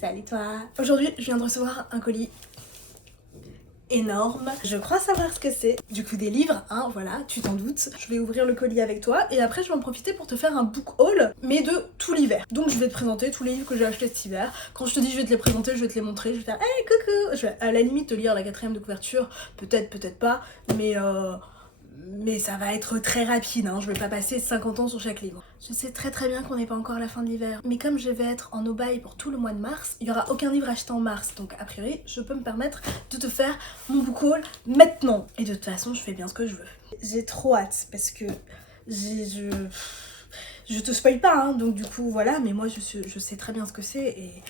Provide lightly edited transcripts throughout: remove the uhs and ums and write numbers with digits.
Salut toi. Aujourd'hui, je viens de recevoir un colis énorme. Je crois savoir ce que c'est. Du coup, des livres, hein, voilà, tu t'en doutes. Je vais ouvrir le colis avec toi et après, je vais en profiter pour te faire un book haul, mais de tout l'hiver. Donc, je vais te présenter tous les livres que j'ai achetés cet hiver. Quand je te dis je vais te les présenter, je vais te les montrer. Je vais faire hey, coucou. Je vais à la limite te lire la 4e de couverture. Peut-être, peut-être pas, mais ça va être très rapide, hein. Je vais pas passer 50 ans sur chaque livre. Je sais très très bien qu'on n'est pas encore à la fin de l'hiver, mais comme je vais être en no-buy pour tout le mois de mars, il y aura aucun livre acheté en mars, donc a priori je peux me permettre de te faire mon book haul maintenant. Et de toute façon je fais bien ce que je veux. J'ai trop hâte parce que je te spoil pas, hein, donc du coup voilà, mais moi je sais très bien ce que c'est et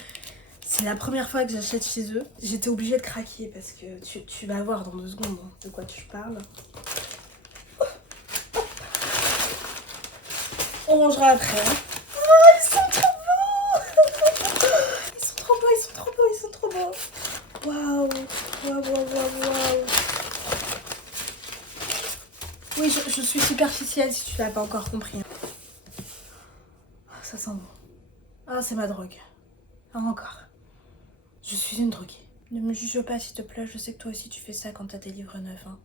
c'est la première fois que j'achète chez eux. J'étais obligée de craquer parce que tu vas voir dans 2 secondes de quoi tu parles. On rangera après. Hein. Oh, ils sont trop beaux. Ils sont trop beaux, ils sont trop beaux, ils sont trop beaux. Waouh, waouh, waouh, waouh, waouh. Oui, je suis superficielle si tu l'as pas encore compris. Oh, ça sent bon. Ah, c'est ma drogue. Ah, encore. Je suis une droguée. Ne me juge pas s'il te plaît, je sais que toi aussi tu fais ça quand t'as tes livres neufs. Hein.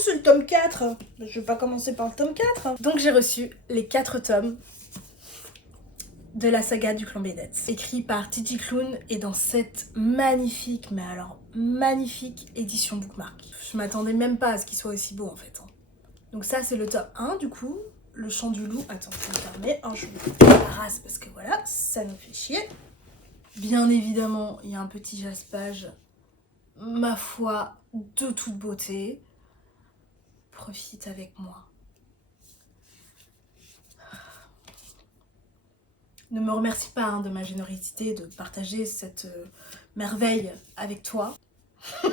C'est le tome 4. Je vais pas commencer par le tome 4. Donc j'ai reçu les 4 tomes de la saga du clan Bennett, écrit par TJ Klune et dans cette magnifique, mais alors magnifique édition Bookmark. Je m'attendais même pas à ce qu'il soit aussi beau en fait. Donc ça c'est le tome 1 du coup, le chant du loup. Attends, ça me permet, je me débarrasse parce que voilà, ça nous fait chier. Bien évidemment, il y a un petit jaspage, ma foi, de toute beauté. Profite avec moi. Ne me remercie pas de ma générosité de partager cette merveille avec toi. Je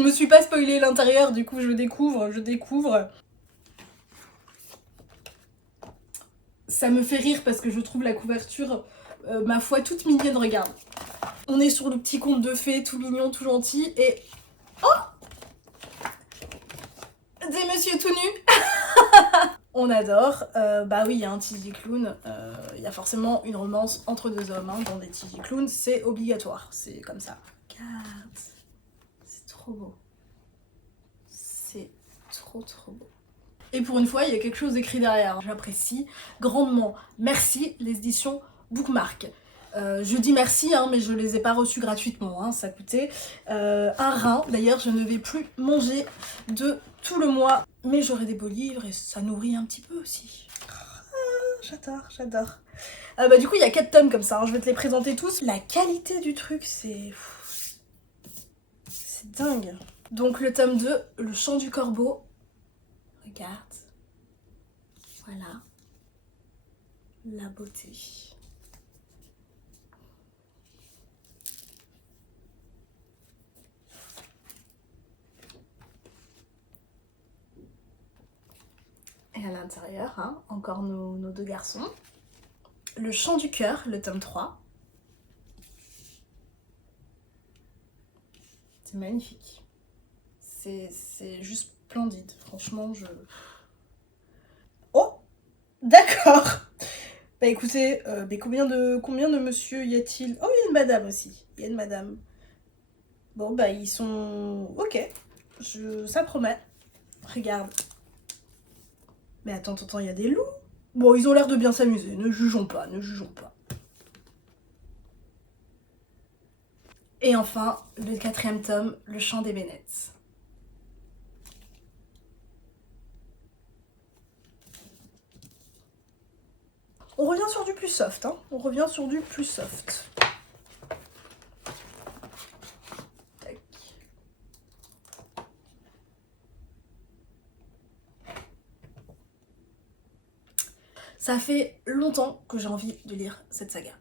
me suis pas spoilé l'intérieur, du coup je découvre. Ça me fait rire parce que je trouve la couverture, ma foi, toute mignonne, regarde. On est sur le petit conte de fées, tout mignon, tout gentil, et... Oh, des messieurs tout nus. On adore. Bah oui, il y a un TJ Klune, il y a forcément une romance entre 2 hommes. Hein, dans des TJ Klune, c'est obligatoire, c'est comme ça. Regarde, c'est trop beau. C'est trop beau. Et pour une fois, il y a quelque chose d'écrit derrière. J'apprécie grandement. Merci les éditions Bookmark. Je dis merci, hein, mais je les ai pas reçus gratuitement, hein, ça coûtait un rein. D'ailleurs, je ne vais plus manger de tout le mois, mais j'aurai des beaux livres et ça nourrit un petit peu aussi. Ah, j'adore. Bah du coup, il y a 4 tomes comme ça, hein, je vais te les présenter tous. La qualité du truc, c'est dingue. Donc le tome 2, le chant du corbeau. Regarde. Voilà. La beauté. Et à l'intérieur, hein, encore nos 2 garçons. Le chant du cœur, le tome 3. C'est magnifique. C'est juste splendide. Franchement, Oh, d'accord. Bah écoutez, mais combien de monsieur y a-t-il? Oh, il y a une madame aussi. Il y a une madame. Bon, bah ils sont... Ok. Ça promet. Regarde. Mais attends, il y a des loups. Bon, ils ont l'air de bien s'amuser. Ne jugeons pas. Et enfin, le 4e tome, le chant des Bennett. On revient sur du plus soft, hein. Tac. Ça fait longtemps que j'ai envie de lire cette saga.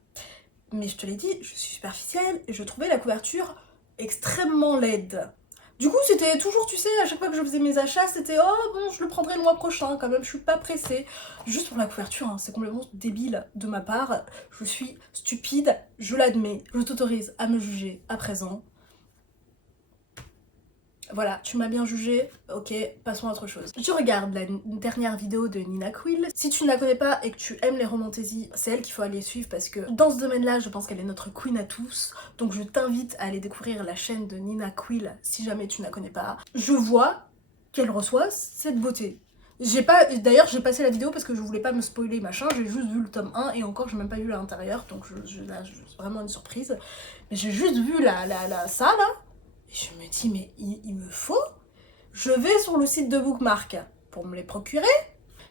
Mais je te l'ai dit, je suis superficielle et je trouvais la couverture extrêmement laide. Du coup, c'était toujours, tu sais, à chaque fois que je faisais mes achats, c'était « Oh bon, je le prendrai le mois prochain, quand même, je suis pas pressée. » Juste pour la couverture, hein, c'est complètement débile de ma part. Je suis stupide, je l'admets. Je t'autorise à me juger à présent. Voilà, tu m'as bien jugé, ok, passons à autre chose. Je regarde la dernière vidéo de Nina Quill. Si tu ne la connais pas et que tu aimes les romantaisies, c'est elle qu'il faut aller suivre parce que dans ce domaine-là, je pense qu'elle est notre queen à tous. Donc je t'invite à aller découvrir la chaîne de Nina Quill si jamais tu ne la connais pas. Je vois qu'elle reçoit cette beauté. D'ailleurs j'ai passé la vidéo parce que je voulais pas me spoiler machin, j'ai juste vu le tome 1 et encore j'ai même pas vu l'intérieur, donc là c'est vraiment une surprise. Mais j'ai juste vu ça là, et je me dis mais il me faut. Je vais sur le site de Bookmark pour me les procurer,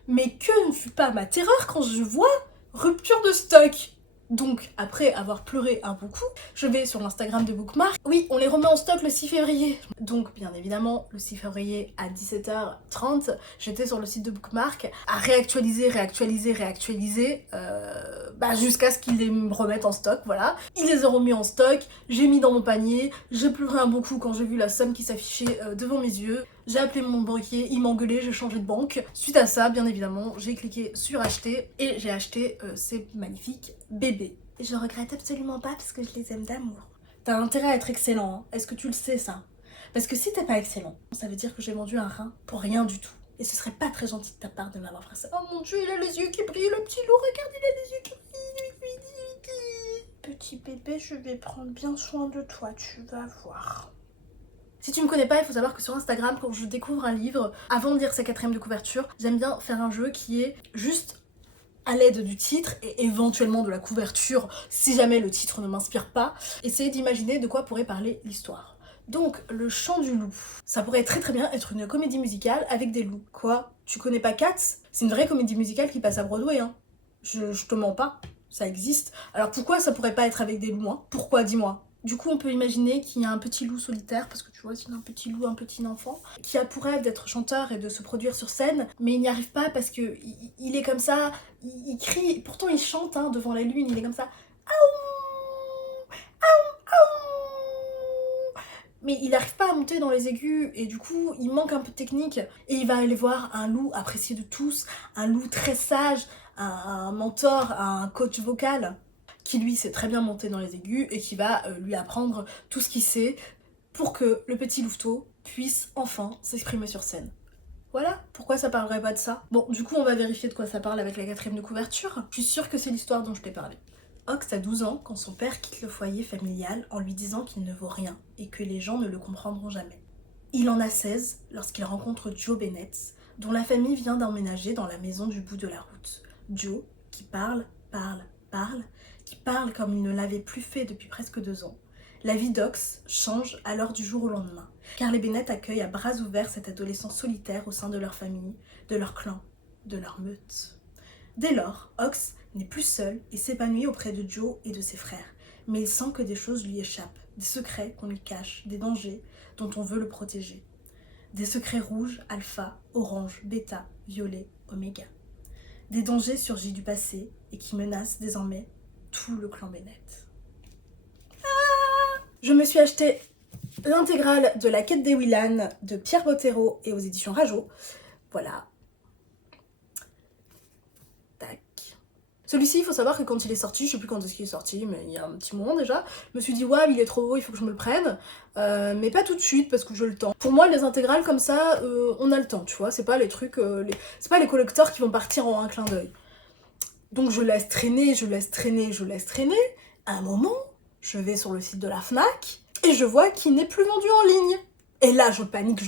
mais que ne fut pas ma terreur quand je vois rupture de stock. Donc, après avoir pleuré un bon coup, je vais sur l'Instagram de Bookmark. Oui, on les remet en stock le 6 février. Donc, bien évidemment, le 6 février à 17h30, j'étais sur le site de Bookmark à réactualiser, jusqu'à ce qu'ils les remettent en stock, voilà. Ils les ont remis en stock, j'ai mis dans mon panier, j'ai pleuré un bon coup quand j'ai vu la somme qui s'affichait devant mes yeux. J'ai appelé mon banquier, il m'a engueulé, j'ai changé de banque. Suite à ça, bien évidemment, j'ai cliqué sur acheter et j'ai acheté ces magnifiques bébés. Et je regrette absolument pas parce que je les aime d'amour. T'as intérêt à être excellent, hein. Est-ce que tu le sais ça? Parce que si t'es pas excellent, ça veut dire que j'ai vendu un rein pour rien du tout. Et ce serait pas très gentil de ta part de m'avoir fait ça. Oh mon dieu, il a les yeux qui brillent, le petit loup, regarde, il a les yeux qui brillent. Petit bébé, je vais prendre bien soin de toi, tu vas voir. Si tu me connais pas, il faut savoir que sur Instagram, quand je découvre un livre, avant de lire sa 4e de couverture, j'aime bien faire un jeu qui est juste à l'aide du titre et éventuellement de la couverture, si jamais le titre ne m'inspire pas, essayer d'imaginer de quoi pourrait parler l'histoire. Donc, Le Chant du Loup, ça pourrait très bien être une comédie musicale avec des loups. Quoi? Tu connais pas Cats? C'est une vraie comédie musicale qui passe à Broadway, hein. Je te mens pas, ça existe. Alors pourquoi ça pourrait pas être avec des loups, hein? Pourquoi, dis-moi? Du coup, on peut imaginer qu'il y a un petit loup solitaire, parce que tu vois, c'est un petit loup, un petit enfant, qui a pour rêve d'être chanteur et de se produire sur scène, mais il n'y arrive pas parce que il est comme ça, il crie, pourtant il chante hein, devant la lune, il est comme ça. Aouh, aouh, aouh. Mais il n'arrive pas à monter dans les aigus, et du coup, il manque un peu de technique, et il va aller voir un loup apprécié de tous, un loup très sage, un mentor, un coach vocal, qui lui sait très bien monter dans les aigus et qui va lui apprendre tout ce qu'il sait pour que le petit louveteau puisse enfin s'exprimer sur scène. Voilà, pourquoi ça parlerait pas de ça? Bon, du coup, on va vérifier de quoi ça parle avec la 4e de couverture. Je suis sûre que c'est l'histoire dont je t'ai parlé. Ox a 12 ans quand son père quitte le foyer familial en lui disant qu'il ne vaut rien et que les gens ne le comprendront jamais. Il en a 16 lorsqu'il rencontre Joe Bennett, dont la famille vient d'emménager dans la maison du bout de la route. Joe, qui parle comme il ne l'avait plus fait depuis presque 2 ans. La vie d'Ox change alors du jour au lendemain, car les Bennett accueillent à bras ouverts cet adolescent solitaire au sein de leur famille, de leur clan, de leur meute. Dès lors, Ox n'est plus seul et s'épanouit auprès de Joe et de ses frères, mais il sent que des choses lui échappent, des secrets qu'on lui cache, des dangers dont on veut le protéger. Des secrets rouges, alpha, orange, bêta, violet, oméga. Des dangers surgis du passé et qui menacent désormais tout le clan Bennett. Je me suis acheté l'intégrale de La Quête des Willan de Pierre Bottero et aux éditions Rajo. Voilà. Tac. Celui-ci, il faut savoir que quand il est sorti, je sais plus quand est-ce qu'il est sorti, mais il y a un petit moment déjà, je me suis dit, ouais, il est trop beau, il faut que je me le prenne. Mais pas tout de suite, parce que j'ai le temps. Pour moi, les intégrales comme ça, on a le temps, tu vois. C'est pas les trucs, c'est pas les collecteurs qui vont partir en un clin d'œil. Donc je laisse traîner. À un moment, je vais sur le site de la Fnac et je vois qu'il n'est plus vendu en ligne. Et là, je panique.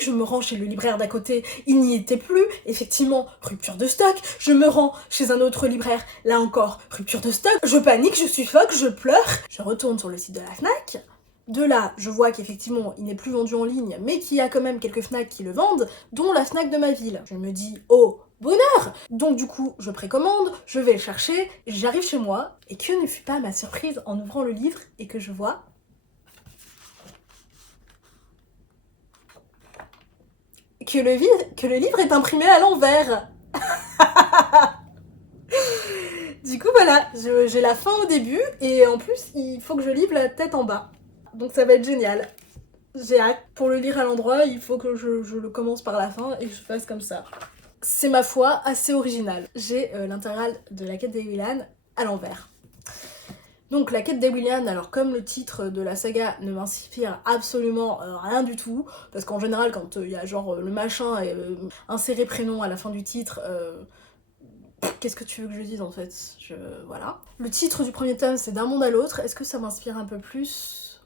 Je me rends chez le libraire d'à côté, il n'y était plus. Effectivement, rupture de stock. Je me rends chez un autre libraire, là encore, rupture de stock. Je panique, je suffoque, je pleure. Je retourne sur le site de la Fnac. De là, je vois qu'effectivement, il n'est plus vendu en ligne, mais qu'il y a quand même quelques Fnac qui le vendent, dont la Fnac de ma ville. Je me dis, oh, bonheur! Donc du coup, je précommande, je vais le chercher, j'arrive chez moi, et que ne fut pas ma surprise en ouvrant le livre et que je vois que le livre est imprimé à l'envers. Du coup voilà, j'ai la fin au début, et en plus, il faut que je livre la tête en bas. Donc ça va être génial. J'ai hâte. Pour le lire à l'endroit, il faut que je le commence par la fin et que je fasse comme ça. C'est ma foi assez original. J'ai l'intégrale de La Quête des Willan à l'envers. Donc la quête d'Ewilian, alors comme le titre de la saga ne m'inspire absolument rien du tout, parce qu'en général quand il y a genre le machin et inséré prénom à la fin du titre, qu'est-ce que tu veux que je dise en fait, voilà. Le titre du premier tome c'est D'un monde à l'autre, est-ce que ça m'inspire un peu plus?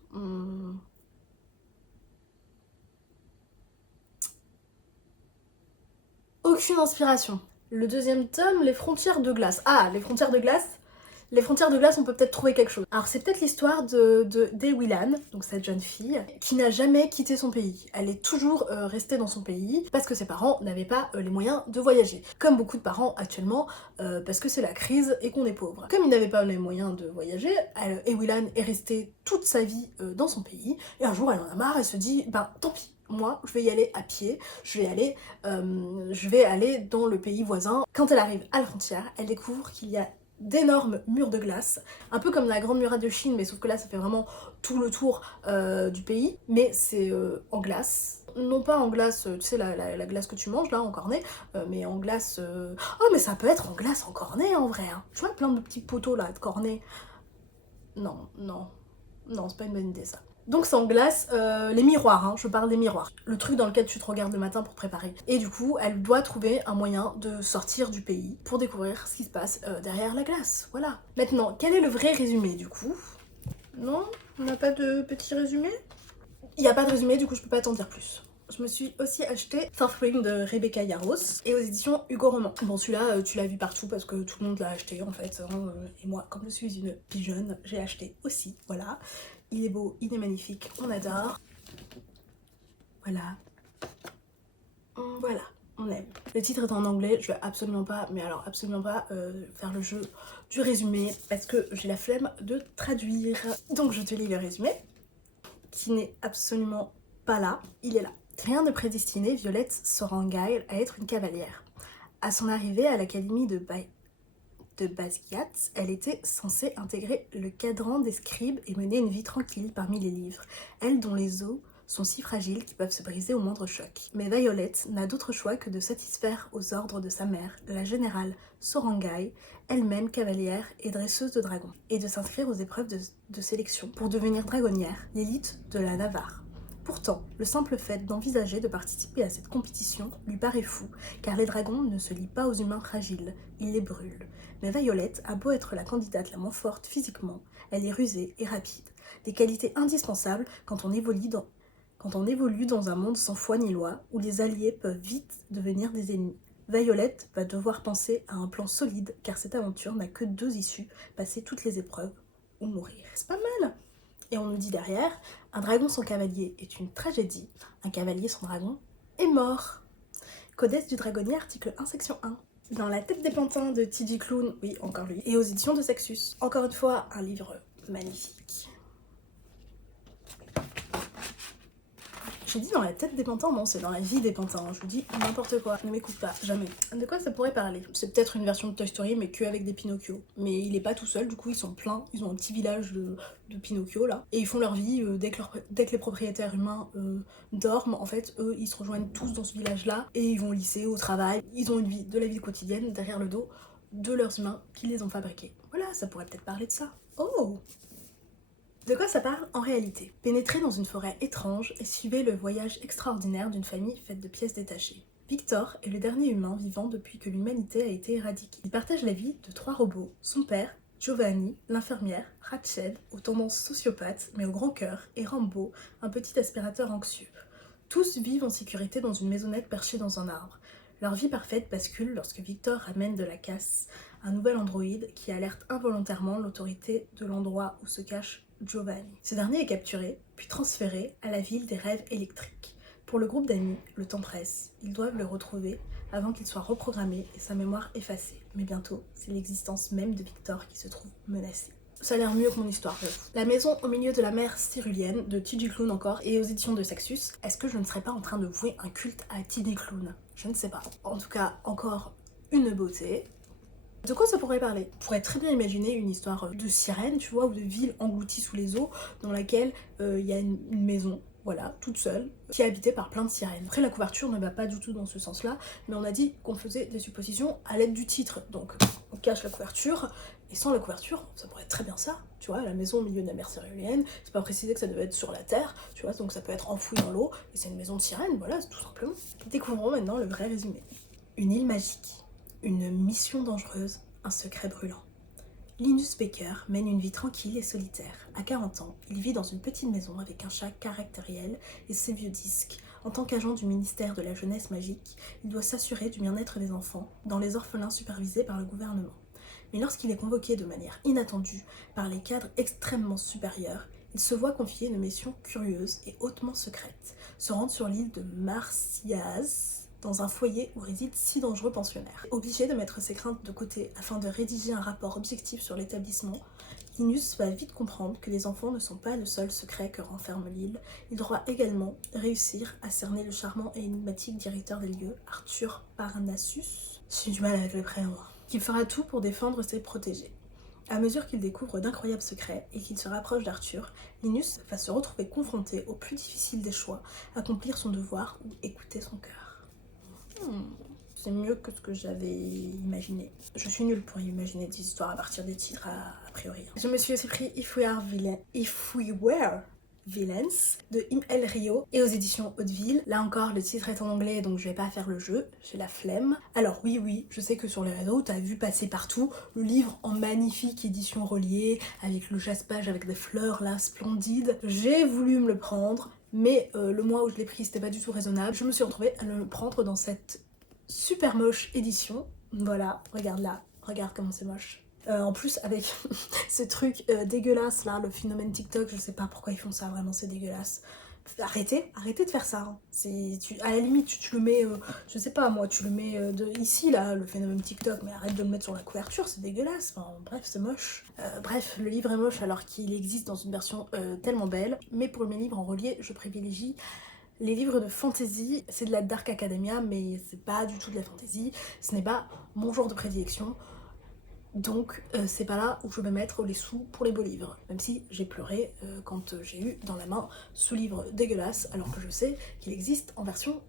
Aucune inspiration. Le deuxième tome, Les frontières de glace. Ah, les frontières de glace. Les frontières de glace, on peut peut-être trouver quelque chose. Alors c'est peut-être l'histoire d'Ewillan, donc cette jeune fille, qui n'a jamais quitté son pays. Elle est toujours restée dans son pays parce que ses parents n'avaient pas les moyens de voyager. Comme beaucoup de parents actuellement, parce que c'est la crise et qu'on est pauvre. Comme ils n'avaient pas les moyens de voyager, Ewillan est restée toute sa vie dans son pays, et un jour elle en a marre, elle se dit, ben tant pis, moi, je vais y aller à pied, je vais aller dans le pays voisin. Quand elle arrive à la frontière, elle découvre qu'il y a d'énormes murs de glace, un peu comme la grande muraille de Chine, mais sauf que là ça fait vraiment tout le tour du pays, mais c'est en glace. Non pas en glace, tu sais, la glace que tu manges là, en cornet, mais en glace... Oh mais ça peut être en glace en cornet en vrai, hein. Tu vois, plein de petits poteaux là, de cornet. Non, non, non, c'est pas une bonne idée ça. Donc c'est en glace, les miroirs, hein, je parle des miroirs. Le truc dans lequel tu te regardes le matin pour te préparer. Et du coup, elle doit trouver un moyen de sortir du pays pour découvrir ce qui se passe derrière la glace. Voilà. Maintenant, quel est le vrai résumé du coup? Non? On n'a pas de petit résumé? Il n'y a pas de résumé, du coup je peux pas t'en dire plus. Je me suis aussi acheté Fourth Wing de Rebecca Yarros et aux éditions Hugo Roman. Bon celui-là tu l'as vu partout parce que tout le monde l'a acheté en fait, hein, et moi comme je suis une pigeonne, j'ai acheté aussi, voilà. Il est beau, il est magnifique, on adore. Voilà. Voilà, on aime. Le titre est en anglais, je vais absolument pas, mais alors absolument pas faire le jeu du résumé parce que j'ai la flemme de traduire. Donc je te lis le résumé, qui n'est absolument pas là, il est là. Rien ne prédestinait Violette Sorangheil à être une cavalière. À son arrivée à l'académie de Basquiat, elle était censée intégrer le cadran des scribes et mener une vie tranquille parmi les livres, elle dont les os sont si fragiles qu'ils peuvent se briser au moindre choc. Mais Violette n'a d'autre choix que de satisfaire aux ordres de sa mère, la générale Sorangheil, elle-même cavalière et dresseuse de dragons, et de s'inscrire aux épreuves de sélection pour devenir dragonnière, l'élite de la Navarre. Pourtant, le simple fait d'envisager de participer à cette compétition lui paraît fou, car les dragons ne se lient pas aux humains fragiles, ils les brûlent. Mais Violette a beau être la candidate la moins forte physiquement, elle est rusée et rapide, des qualités indispensables quand on évolue dans un monde sans foi ni loi, où les alliés peuvent vite devenir des ennemis. Violette va devoir penser à un plan solide, car cette aventure n'a que deux issues, passer toutes les épreuves ou mourir. C'est pas mal! Et on nous dit derrière, un dragon sans cavalier est une tragédie, un cavalier sans dragon est mort. Codex du dragonnier, article 1, section 1. Dans La tête des pantins de T.J. Klune, oui, encore lui, et aux éditions de Saxus. Encore une fois, un livre magnifique. J'ai dit dans la tête des pantins, non, c'est dans la vie des pantins. Je vous dis n'importe quoi, ne m'écoute pas, jamais. De quoi ça pourrait parler? C'est peut-être une version de Toy Story, mais que avec des Pinocchio. Mais il est pas tout seul, du coup ils sont pleins, ils ont un petit village de Pinocchio là. Et ils font leur vie, dès que les propriétaires humains dorment, en fait, eux ils se rejoignent tous dans ce village là, et ils vont au lycée, au travail. Ils ont une vie, de la vie quotidienne, derrière le dos de leurs humains qui les ont fabriqués. Voilà, ça pourrait peut-être parler de ça. Oh! De quoi ça parle en réalité? Pénétrez dans une forêt étrange et suivez le voyage extraordinaire d'une famille faite de pièces détachées. Victor est le dernier humain vivant depuis que l'humanité a été éradiquée. Il partage la vie de 3 robots, son père, Giovanni, l'infirmière, Rachel, aux tendances sociopathes mais au grand cœur, et Rambo, un petit aspirateur anxieux. Tous vivent en sécurité dans une maisonnette perchée dans un arbre. Leur vie parfaite bascule lorsque Victor ramène de la casse un nouvel androïde qui alerte involontairement l'autorité de l'endroit où se cache Giovanni. Ce dernier est capturé, puis transféré à la ville des rêves électriques. Pour le groupe d'amis, le temps presse. Ils doivent le retrouver avant qu'il soit reprogrammé et sa mémoire effacée. Mais bientôt, c'est l'existence même de Victor qui se trouve menacée. Ça a l'air mieux que mon histoire, j'avoue. La maison au milieu de la mer Cyrulienne, de T.J. Klune encore, et aux éditions de Saxus. Est-ce que je ne serais pas en train de vouer un culte à T.J. Klune? Je ne sais pas. En tout cas, encore une beauté. De quoi ça pourrait parler? On pourrait très bien imaginer une histoire de sirène, tu vois, ou de ville engloutie sous les eaux, dans laquelle il y a une maison, voilà, toute seule, qui est habitée par plein de sirènes. Après, la couverture ne va pas du tout dans ce sens-là, mais on a dit qu'on faisait des suppositions à l'aide du titre. Donc, on cache la couverture, et sans la couverture, ça pourrait être très bien ça. Tu vois, la maison au milieu de la mer céréalienne, c'est pas précisé que ça devait être sur la terre, tu vois, donc ça peut être enfoui dans l'eau, et c'est une maison de sirène, voilà, tout simplement. Découvrons maintenant le vrai résumé. Une île magique, une mission dangereuse, un secret brûlant. Linus Baker mène une vie tranquille et solitaire. À 40 ans, il vit dans une petite maison avec un chat caractériel et ses vieux disques. En tant qu'agent du ministère de la Jeunesse Magique, il doit s'assurer du bien-être des enfants dans les orphelins supervisés par le gouvernement. Mais lorsqu'il est convoqué de manière inattendue par les cadres extrêmement supérieurs, il se voit confier une mission curieuse et hautement secrète, se rendre sur l'île de Marsyas, dans un foyer où résident 6 dangereux pensionnaires. Obligé de mettre ses craintes de côté afin de rédiger un rapport objectif sur l'établissement, Linus va vite comprendre que les enfants ne sont pas le seul secret que renferme l'île. Il devra également réussir à cerner le charmant et énigmatique directeur des lieux, Arthur Parnassus. J'ai du mal avec le prénom. Qui fera tout pour défendre ses protégés. À mesure qu'il découvre d'incroyables secrets et qu'il se rapproche d'Arthur, Linus va se retrouver confronté au plus difficile des choix, accomplir son devoir ou écouter son cœur. C'est mieux que ce que j'avais imaginé. Je suis nulle pour imaginer des histoires à partir des titres a priori. Je me suis aussi pris If We Were Villains de Im El Rio et aux éditions Hauteville. Là encore, le titre est en anglais, donc je vais pas faire le jeu, j'ai la flemme. Alors oui, je sais que sur les réseaux, t'as vu passer partout le livre en magnifique édition reliée, avec le jaspage avec des fleurs là, splendides. J'ai voulu me le prendre, mais le mois où je l'ai pris, c'était pas du tout raisonnable. Je me suis retrouvée à le prendre dans cette super moche édition. Voilà, regarde là, regarde comment c'est moche. En plus avec ce truc dégueulasse là, le phénomène TikTok, je sais pas pourquoi ils font ça, vraiment c'est dégueulasse. Arrêtez de faire ça. Hein. À la limite, tu le mets, je sais pas moi, tu le mets ici là, le phénomène TikTok, mais arrête de le mettre sur la couverture, c'est dégueulasse. Enfin, bref, c'est moche. Bref, le livre est moche alors qu'il existe dans une version tellement belle, mais pour mes livres en relié, je privilégie les livres de fantasy. C'est de la dark academia, mais c'est pas du tout de la fantasy, ce n'est pas mon genre de prédilection. Donc c'est pas là où je vais mettre les sous pour les beaux livres, même si j'ai pleuré quand j'ai eu dans la main ce livre dégueulasse, alors que je sais qu'il existe en version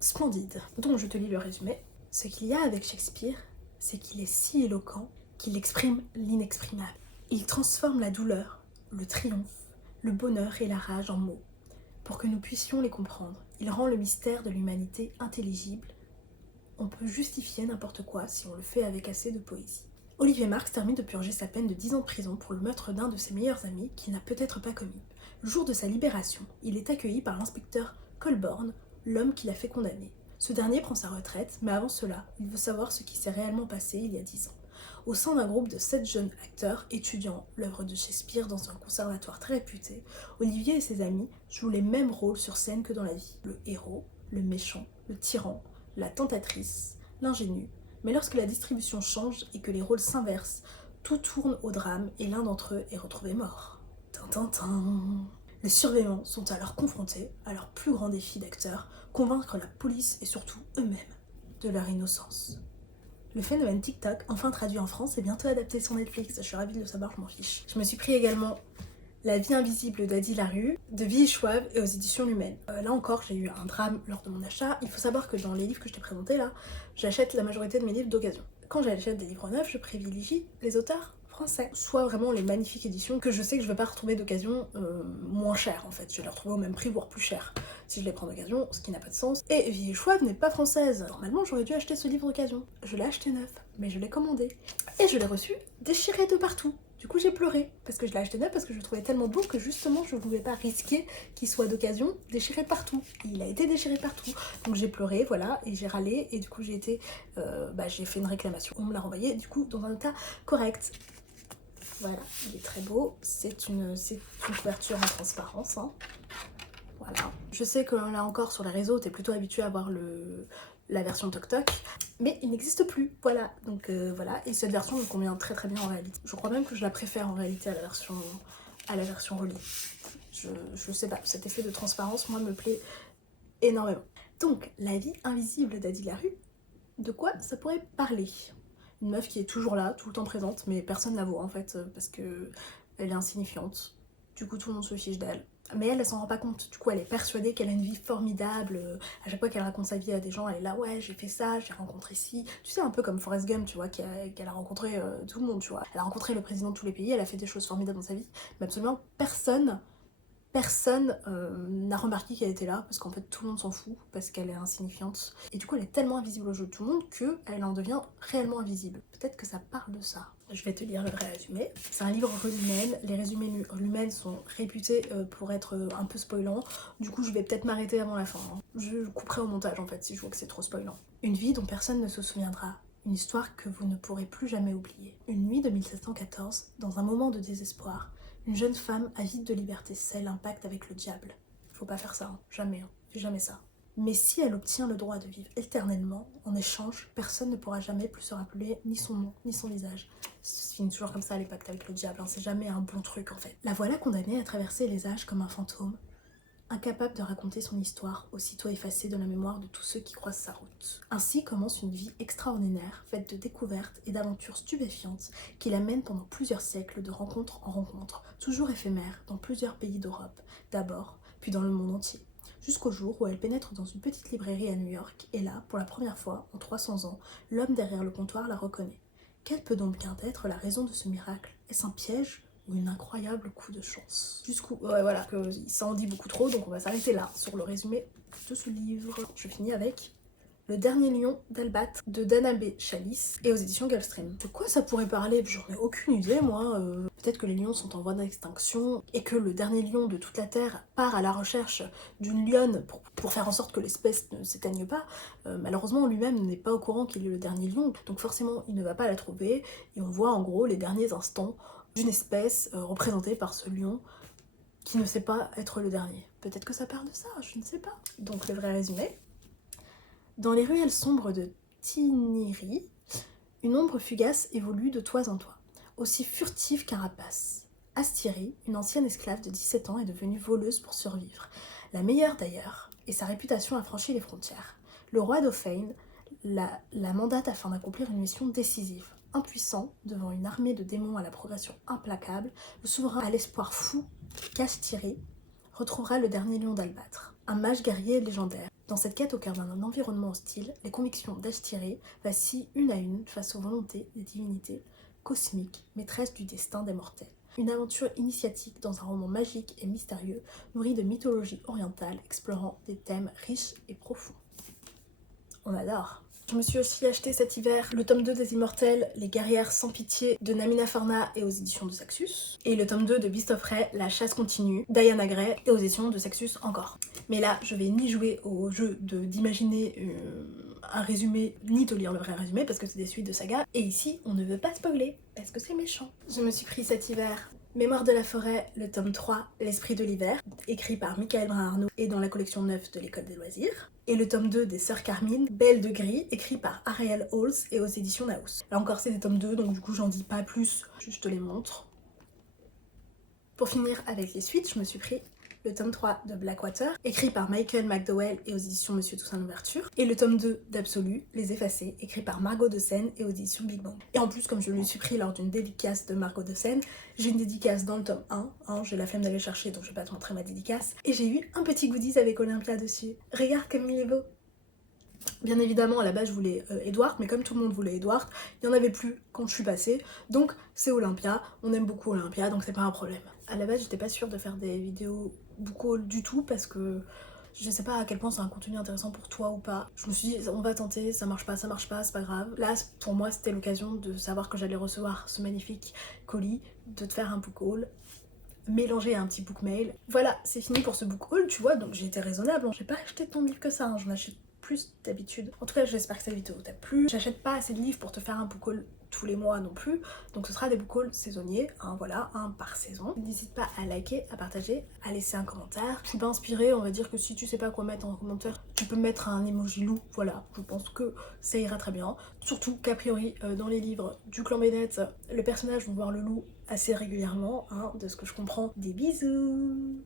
splendide. Donc je te lis le résumé. Ce qu'il y a avec Shakespeare, c'est qu'il est si éloquent qu'il exprime l'inexprimable. Il transforme la douleur, le triomphe, le bonheur et la rage en mots, pour que nous puissions les comprendre. Il rend le mystère de l'humanité intelligible. On peut justifier n'importe quoi si on le fait avec assez de poésie. Olivier Marx termine de purger sa peine de 10 ans de prison pour le meurtre d'un de ses meilleurs amis qu'il n'a peut-être pas commis. Le jour de sa libération, il est accueilli par l'inspecteur Colborne, l'homme qui l'a fait condamner. Ce dernier prend sa retraite, mais avant cela, il veut savoir ce qui s'est réellement passé il y a 10 ans. Au sein d'un groupe de 7 jeunes acteurs étudiant l'œuvre de Shakespeare dans un conservatoire très réputé, Olivier et ses amis jouent les mêmes rôles sur scène que dans la vie. Le héros, le méchant, le tyran, la tentatrice, l'ingénue. Mais lorsque la distribution change et que les rôles s'inversent, tout tourne au drame et l'un d'entre eux est retrouvé mort. Tintintin. Les surveillants sont alors confrontés à leur plus grand défi d'acteurs, convaincre la police et surtout eux-mêmes de leur innocence. Le phénomène TikTok, enfin traduit en France, est bientôt adapté sur Netflix. Je suis ravie de le savoir, je m'en fiche. Je me suis pris également La vie invisible d'Adi Larue, de Vie Schwab et aux éditions Lumen. Là encore, j'ai eu un drame lors de mon achat. Il faut savoir que dans les livres que je t'ai présentés là, j'achète la majorité de mes livres d'occasion. Quand j'achète des livres neufs, je privilégie les auteurs français. Soit vraiment les magnifiques éditions que je sais que je vais pas retrouver d'occasion moins chères en fait. Je vais les retrouver au même prix, voire plus cher si je les prends d'occasion, ce qui n'a pas de sens. Et Vie Schwab n'est pas française. Normalement, j'aurais dû acheter ce livre d'occasion. Je l'ai acheté neuf, mais je l'ai commandé. Et je l'ai reçu déchiré de partout. Du coup j'ai pleuré, parce que je l'ai acheté neuf, parce que je le trouvais tellement beau que justement je ne voulais pas risquer qu'il soit d'occasion déchiré partout. Et il a été déchiré partout. Donc j'ai pleuré, voilà, et j'ai râlé, et du coup j'ai fait une réclamation. On me l'a renvoyé, du coup, dans un état correct. Voilà, il est très beau. C'est une couverture en transparence, hein. Voilà. Je sais que là encore sur les réseaux, t'es plutôt habitué à voir la version Tok Tok, mais il n'existe plus, voilà, donc voilà, et cette version me convient très très bien en réalité. Je crois même que je la préfère en réalité à la version reliée. Je sais pas, cet effet de transparence, moi, me plaît énormément. Donc, La vie invisible d'Adi Larue, de quoi ça pourrait parler? Une meuf qui est toujours là, tout le temps présente, mais personne la voit en fait, parce que elle est insignifiante. Du coup, tout le monde se fiche d'elle. Mais elle s'en rend pas compte, du coup elle est persuadée qu'elle a une vie formidable, à chaque fois qu'elle raconte sa vie à des gens, elle est là, ouais j'ai fait ça, j'ai rencontré ci, tu sais un peu comme Forrest Gump, tu vois, qu'elle a rencontré tout le monde, tu vois, elle a rencontré le président de tous les pays, elle a fait des choses formidables dans sa vie, mais absolument personne n'a remarqué qu'elle était là, parce qu'en fait tout le monde s'en fout, parce qu'elle est insignifiante, et du coup elle est tellement invisible aux yeux de tout le monde qu'elle en devient réellement invisible. Peut-être que ça parle de ça. Je vais te lire le vrai résumé. C'est un livre Lumens, les résumés Lumens sont réputés pour être un peu spoilants, du coup je vais peut-être m'arrêter avant la fin. Hein. Je couperai au montage en fait si je vois que c'est trop spoilant. Une vie dont personne ne se souviendra. Une histoire que vous ne pourrez plus jamais oublier. Une nuit de 1714, dans un moment de désespoir, une jeune femme avide de liberté scelle un pacte avec le diable. Faut pas faire ça, hein. Jamais, hein. Fais jamais ça. Mais si elle obtient le droit de vivre éternellement, en échange, personne ne pourra jamais plus se rappeler ni son nom, ni son visage. Ça se finit toujours comme ça, les pactes avec le diable, hein. C'est jamais un bon truc en fait. La voilà condamnée à traverser les âges comme un fantôme, incapable de raconter son histoire, aussitôt effacée de la mémoire de tous ceux qui croisent sa route. Ainsi commence une vie extraordinaire, faite de découvertes et d'aventures stupéfiantes qui la mènent pendant plusieurs siècles de rencontre en rencontre, toujours éphémères, dans plusieurs pays d'Europe, d'abord, puis dans le monde entier. Jusqu'au jour où elle pénètre dans une petite librairie à New York, et là, pour la première fois, en 300 ans, l'homme derrière le comptoir la reconnaît. Quelle peut donc bien être la raison de ce miracle? Est-ce un piège ou une incroyable coup de chance? Jusqu'où? Ouais, voilà, ça en dit beaucoup trop, donc on va s'arrêter là, sur le résumé de ce livre. Je finis avec Le Dernier Lion d'Albâtre de Dana B. Chalice et aux éditions Gulfstream. De quoi ça pourrait parler? J'en ai aucune idée, moi. Peut-être que les lions sont en voie d'extinction et que le dernier lion de toute la Terre part à la recherche d'une lionne pour faire en sorte que l'espèce ne s'éteigne pas. Malheureusement, lui-même n'est pas au courant qu'il est le dernier lion, donc forcément, il ne va pas la trouver. Et on voit en gros les derniers instants d'une espèce représentée par ce lion qui ne sait pas être le dernier. Peut-être que ça part de ça, je ne sais pas. Donc le vrai résumé. Dans les ruelles sombres de Tiniri, une ombre fugace évolue de toit en toit, aussi furtive qu'un rapace. Astiri, une ancienne esclave de 17 ans, est devenue voleuse pour survivre. La meilleure d'ailleurs, et sa réputation a franchi les frontières. Le roi Dauphin la mandate afin d'accomplir une mission décisive. Impuissant, devant une armée de démons à la progression implacable, le souverain à l'espoir fou qu'Astiri retrouvera le dernier lion d'Albâtre, un mage guerrier légendaire. Dans cette quête au cœur d'un environnement hostile, les convictions d'Astiri vacillent une à une face aux volontés des divinités cosmiques, maîtresses du destin des mortels. Une aventure initiatique dans un roman magique et mystérieux, nourri de mythologie orientale, explorant des thèmes riches et profonds. On adore. Je me suis aussi acheté cet hiver le tome 2 des Immortels, Les guerrières sans pitié de Namina Forna et aux éditions de Saxus, et le tome 2 de Beast of Prey, La chasse continue, Diana Gray et aux éditions de Saxus encore. Mais là, je vais ni jouer au jeu d'imaginer un résumé, ni de lire le vrai résumé, parce que c'est des suites de sagas, et ici, on ne veut pas spoiler, parce que c'est méchant. Je me suis pris cet hiver Mémoire de la forêt, le tome 3, L'esprit de l'hiver, écrit par Michael Brun-Arnaud et dans la collection 9 de l'École des loisirs. Et le tome 2 des Sœurs Carmine, Belle de gris, écrit par Ariel Halls et aux éditions Naus. Là encore c'est des tomes 2, donc du coup j'en dis pas plus, je te les montre. Pour finir avec les suites, je me suis pris le tome 3 de Blackwater, écrit par Michael McDowell et aux éditions Monsieur Toussaint Louverture, et le tome 2 d'Absolu, Les Effacés, écrit par Margot de Seine et aux éditions Big Bang. Et en plus, comme je le suis pris lors d'une dédicace de Margot de Seine, j'ai une dédicace dans le tome 1, hein, j'ai la flemme d'aller chercher donc je vais pas te montrer ma dédicace, et j'ai eu un petit goodies avec Olympia dessus. Regarde comme il est beau! Bien évidemment, à la base, je voulais Edward, mais comme tout le monde voulait Edward, il n'y en avait plus quand je suis passée. Donc, c'est Olympia. On aime beaucoup Olympia, donc c'est pas un problème. À la base, j'étais pas sûre de faire des vidéos book haul du tout, parce que je sais pas à quel point c'est un contenu intéressant pour toi ou pas. Je me suis dit, on va tenter, ça marche pas, c'est pas grave. Là, pour moi, c'était l'occasion de savoir que j'allais recevoir ce magnifique colis, de te faire un book haul mélangé à un petit book mail. Voilà, c'est fini pour ce book haul, tu vois, donc j'ai été raisonnable. J'ai pas acheté tant de livres que ça, hein, j'en achète plus d'habitude. En tout cas, j'espère que cette vidéo t'a plu. J'achète pas assez de livres pour te faire un book haul tous les mois non plus, donc ce sera des book hauls saisonniers, hein, voilà, un par saison. N'hésite pas à liker, à partager, à laisser un commentaire. Je suis pas inspirée, on va dire que si tu sais pas quoi mettre en commentaire, tu peux mettre un emoji loup, voilà, je pense que ça ira très bien. Surtout qu'a priori, dans les livres du clan Bennett, les personnages vont voir le loup assez régulièrement, hein, de ce que je comprends. Des bisous!